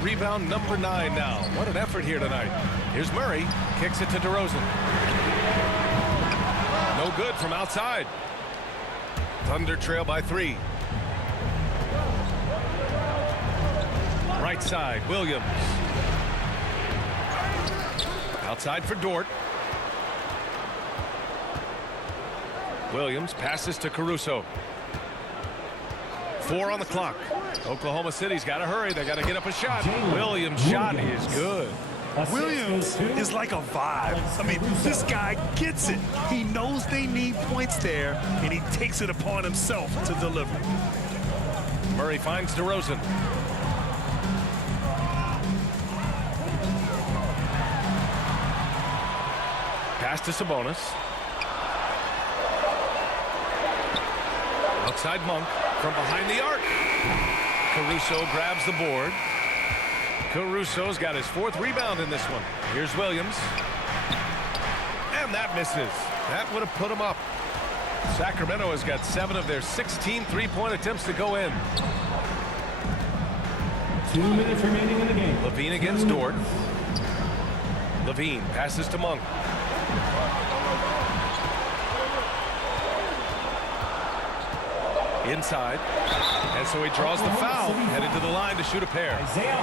Rebound number 9 now. What an effort here tonight. Here's Murray. Kicks it to DeRozan. No good from outside. Thunder trail by 3. Right side, Williams. Outside for Dort. Williams passes to Caruso. 4 on the clock. Oklahoma City's got to hurry. They got to get up a shot. Williams' shot is good. Williams is like a vibe. I mean, this guy gets it. He knows they need points there, and he takes it upon himself to deliver. Murray finds DeRozan. Pass to Sabonis. Outside Monk from behind the arc. Caruso grabs the board. Caruso's got his 4th rebound in this one. Here's Williams. And that misses. That would have put him up. Sacramento has got 7 of their 16 3-point attempts to go in. 2 minutes remaining in the game. Levine against Dort. Levine passes to Monk. Inside. And so he draws the foul, headed to the line to shoot a pair.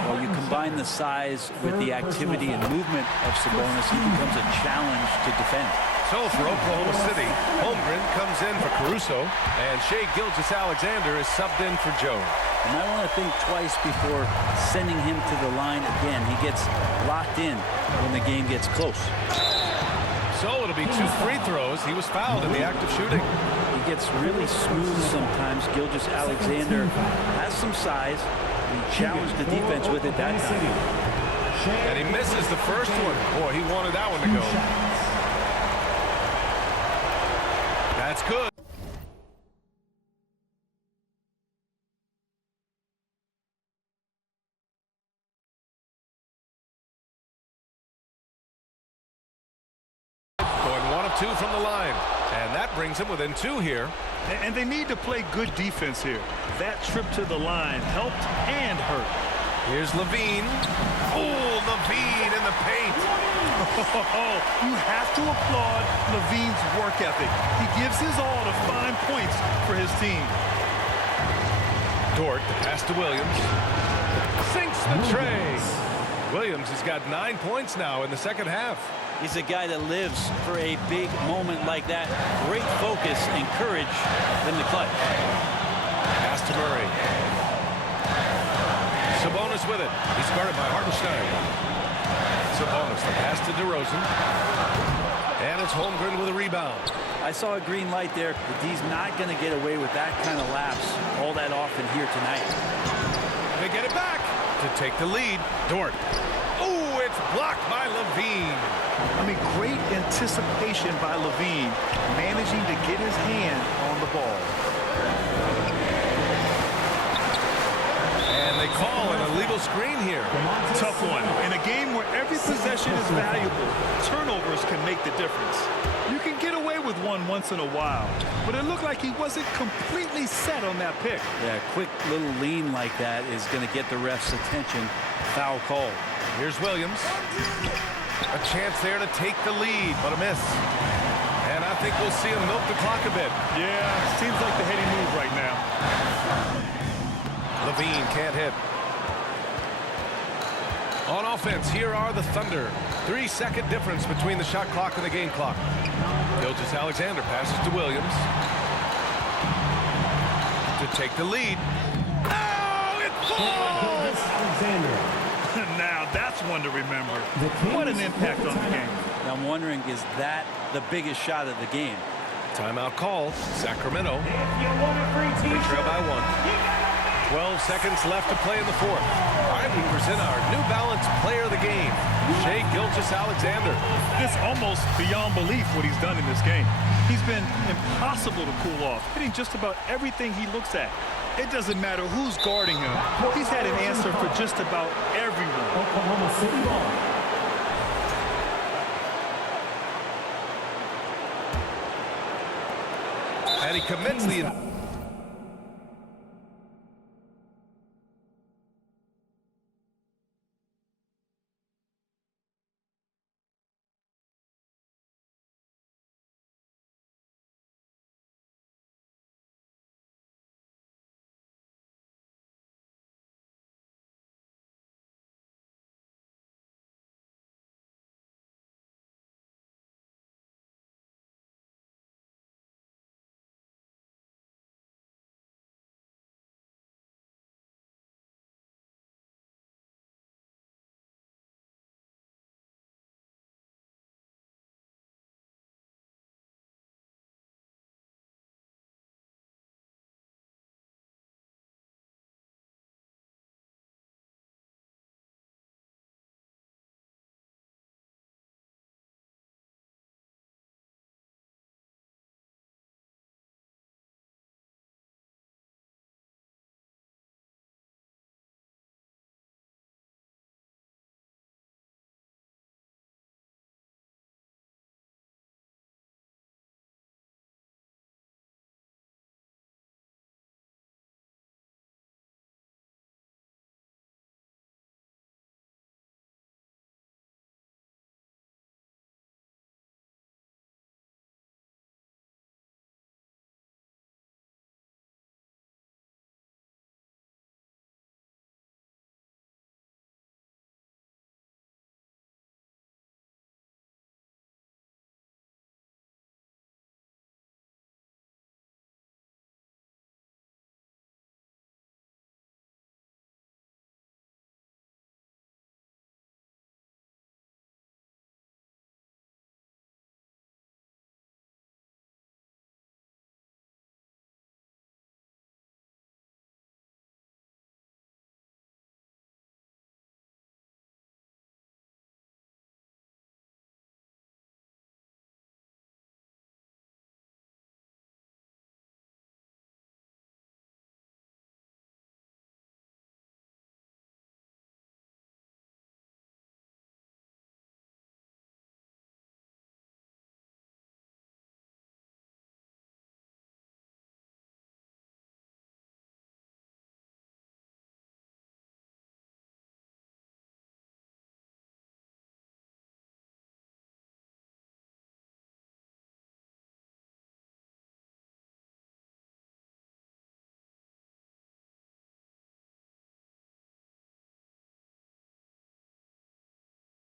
Well, you combine the size with the activity and movement of Sabonis, he becomes a challenge to defend. So for Oklahoma City, Holmgren comes in for Caruso, and Shai Gilgeous-Alexander is subbed in for Jones. You might want to think twice before sending him to the line again. He gets locked in when the game gets close. So it'll be 2 free throws. He was fouled in the act of shooting. He gets really smooth sometimes. Gilgeous-Alexander has some size. He challenged the defense with it that time. And he misses the first one. Boy, he wanted that one to go. That's good. Going 1 of 2 from the line. And that brings him within 2 here. And they need to play good defense here. That trip to the line helped and hurt. Here's Levine. Oh, Levine in the paint. You have to applaud Levine's work ethic. He gives his all to find points for his team. Dort, the pass to Williams. Sinks the tray. Williams has got 9 points now in the second half. He's a guy that lives for a big moment like that. Great focus and courage in the clutch. Pass to Murray. Sabonis with it. He's guarded by Hartenstein. Sabonis, the pass to DeRozan. And it's Holmgren with a rebound. I saw a green light there. But he's not going to get away with that kind of lapse all that often here tonight. They get it back to take the lead. Dort. Oh, it's blocked by Levine. I mean, great anticipation by Levine, managing to get his hand on the ball. And they call an illegal screen here. Tough one. In a game where every possession is valuable, turnovers can make the difference. You can get away with one once in a while, but it looked like he wasn't completely set on that pick. Yeah, a quick little lean like that is going to get the ref's attention. Foul call. Here's Williams. A chance there to take the lead, but a miss. And I think we'll see him milk the clock a bit. Yeah, seems like the heady move right now. Levine can't hit. On offense, here are the Thunder. 3-second difference between the shot clock and the game clock. Gilgeous-Alexander passes to Williams. To take the lead. Oh, it falls! Alexander. Now that's one to remember. What an impact on the game. Now I'm wondering, is that the biggest shot of the game? Timeout call. Sacramento. They trail by 1. 12 seconds left to play in the 4th. All right, we present our New Balance player of the game, Shai Gilgeous-Alexander. It's almost beyond belief what he's done in this game. He's been impossible to cool off, hitting just about everything he looks at. It doesn't matter who's guarding him. He's had an answer for just about everyone. Oklahoma City ball. And he commits the...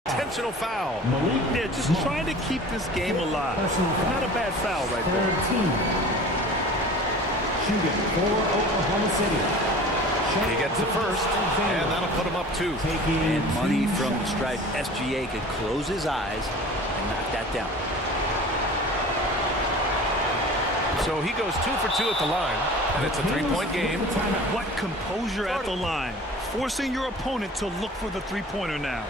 Intentional foul. Yeah, just trying to keep this game alive. Not a bad foul right there. Third team. Shooting for Oklahoma City. He gets the first, and that'll put him up 2. And money from the stripe. SGA could close his eyes and knock that down. So he goes 2 for 2 at the line, and it's a 3-point game. What composure at the line. Forcing your opponent to look for the three-pointer now.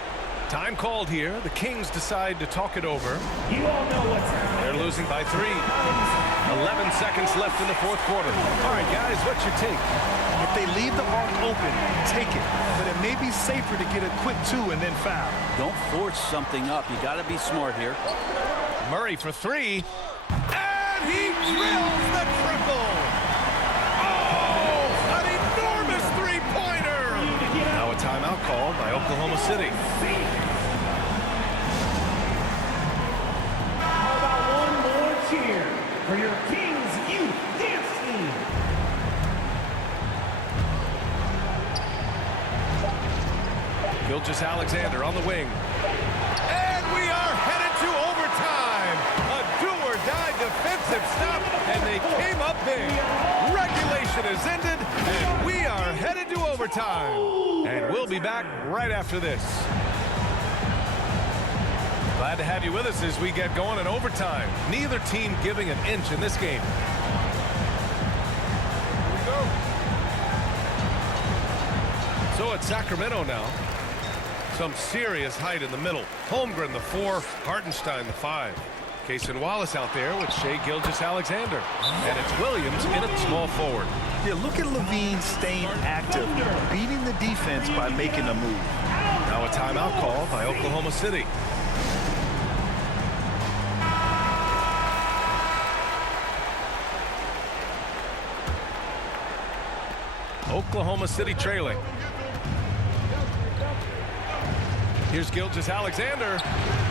Time called here. The Kings decide to talk it over. You all know what's happening. They're losing by 3. 11 seconds left in the 4th quarter. All right, guys, what's your take? If they leave the arc open, take it. But it may be safer to get a quick 2 and then foul. Don't force something up. You got to be smart here. Murray for 3. And he drills the triple. Oh, an enormous three-pointer. Now a timeout called by Oklahoma City. How about one more cheer for your Kings Youth Dance Team? Gilgeous-Alexander on the wing. And we are headed to overtime. A do-or-die defensive stop, and they came up big. Regulation is ended, and we are headed to overtime. And we'll be back right after this. Glad to have you with us as we get going in overtime. Neither team giving an inch in this game. Here we go. So it's Sacramento now. Some serious height in the middle. Holmgren, the 4. Hartenstein, the 5. Cason Wallace out there with Shai Gilgeous-Alexander. And it's Williams in at small forward. Yeah, look at Levine staying active, beating the defense by making a move. Now a timeout call by Oklahoma City. Oklahoma City trailing. Here's Gilgeous-Alexander.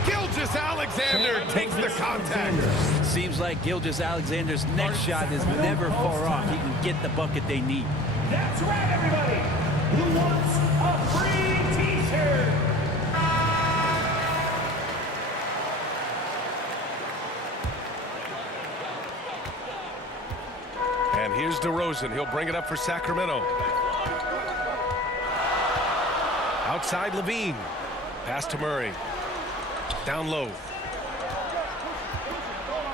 Gilgeous-Alexander takes the contact. Seems like Gilgeous-Alexander's next shot is never far off. He can get the bucket they need. That's right, everybody. Who wants a free T-shirt? And here's DeRozan. He'll bring it up for Sacramento. Outside Levine. Pass to Murray. Down low.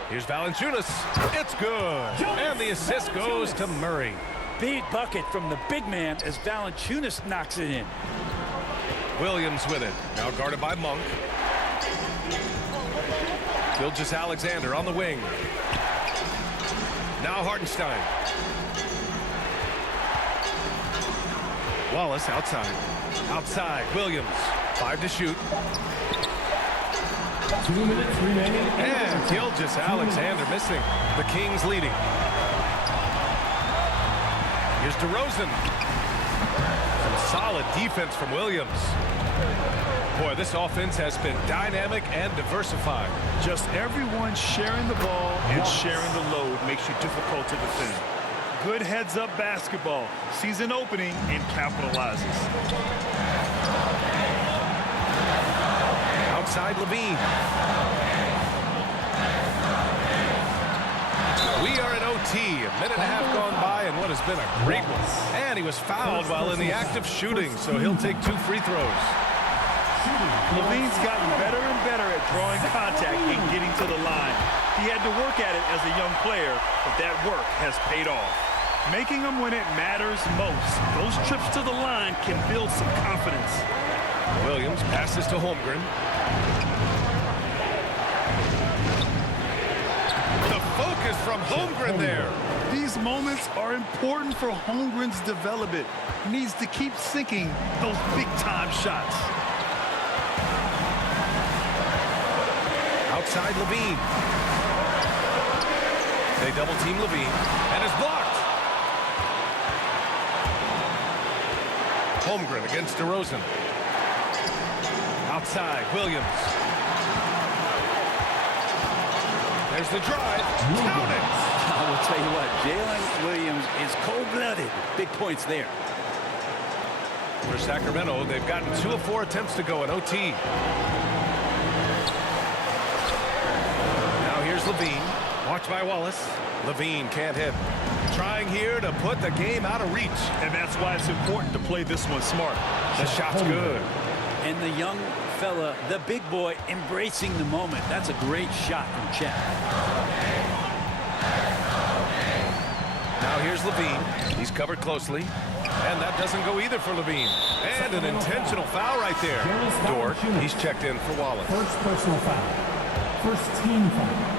Here's Valanciunas. It's good. And the assist goes to Murray. Big bucket from the big man as Valanciunas knocks it in. Williams with it. Now guarded by Monk. Gilgeous-Alexander on the wing. Now Hartenstein. Wallace outside. Outside. Williams. 5 to shoot. 2 minutes remaining. And Gilgeous-Alexander missing. The Kings leading. Here's DeRozan. Some solid defense from Williams. Boy, this offense has been dynamic and diversified. Just everyone sharing the ball and sharing the load makes you difficult to defend. Good heads-up basketball. Sees an opening and capitalizes. Outside Levine. We are in OT. A minute and a half gone by and what has been a great one. And he was fouled while in the act of shooting, so he'll take 2 free throws. Levine's gotten better and better at drawing contact and getting to the line. He had to work at it as a young player, but that work has paid off. Making them when it matters most. Those trips to the line can build some confidence. Williams passes to Holmgren. The focus from Holmgren there. These moments are important for Holmgren's development. He needs to keep sinking those big-time shots. Outside Levine. They double-team Levine, and is blocked. Holmgren against DeRozan. Outside, Williams. There's the drive. Count it! I will tell you what, Jalen Williams is cold-blooded. Big points there. For Sacramento, they've gotten 2 of 4 attempts to go in OT. Now here's Levine. Watched by Wallace. Levine can't hit. Trying here to put the game out of reach. And that's why it's important to play this one smart. The shot's good. And the young fella, the big boy, embracing the moment. That's a great shot from Chet. Now here's Levine. He's covered closely. And that doesn't go either for Levine. And an intentional foul right there. Dort, he's checked in for Wallace. First personal foul. First team foul.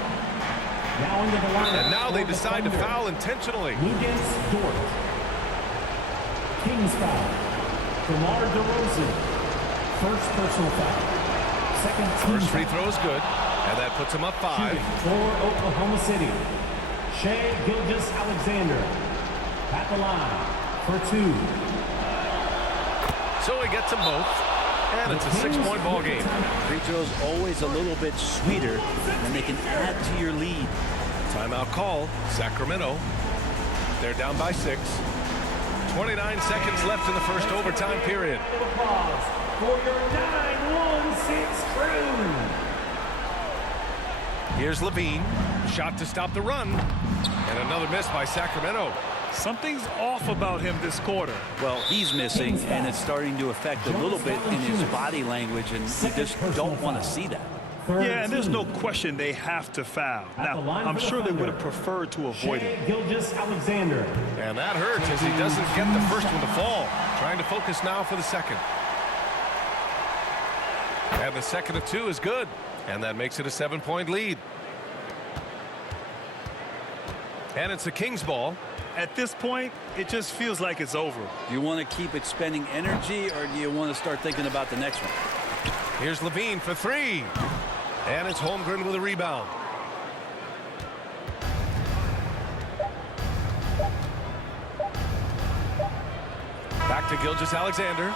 Now into the lineup. And now they for decide to defender, foul intentionally. Luguentz Dort. Kings foul. DeMar DeRozan. First personal foul. Second team First free foul. throw is good. And that puts him up 5. Shooting for Oklahoma City. Shai Gilgeous-Alexander. At the line for 2. So he gets them both. And it's a 6-point ball game. Free throws always a little bit sweeter, and they can add to your lead. Timeout call. Sacramento. They're down by 6. 29 seconds left in the first overtime period. Round of applause for your 9-1-6 crew. Here's Levine. Shot to stop the run. And another miss by Sacramento. Something's off about him this quarter. Well, he's missing, and it's starting to affect a little bit in his body language, and you just don't want to see that. Yeah, and there's no question they have to foul. Now, I'm sure they would have preferred to avoid it. Shai Gilgeous-Alexander. And that hurts as he doesn't get the first one to fall. Trying to focus now for the second. And the second of 2 is good. And that makes it a 7-point lead. And it's the Kings ball. At this point, it just feels like it's over. Do you want to keep expending energy, or do you want to start thinking about the next one? Here's Levine for 3. And it's Holmgren with a rebound. Back to Gilgeous-Alexander.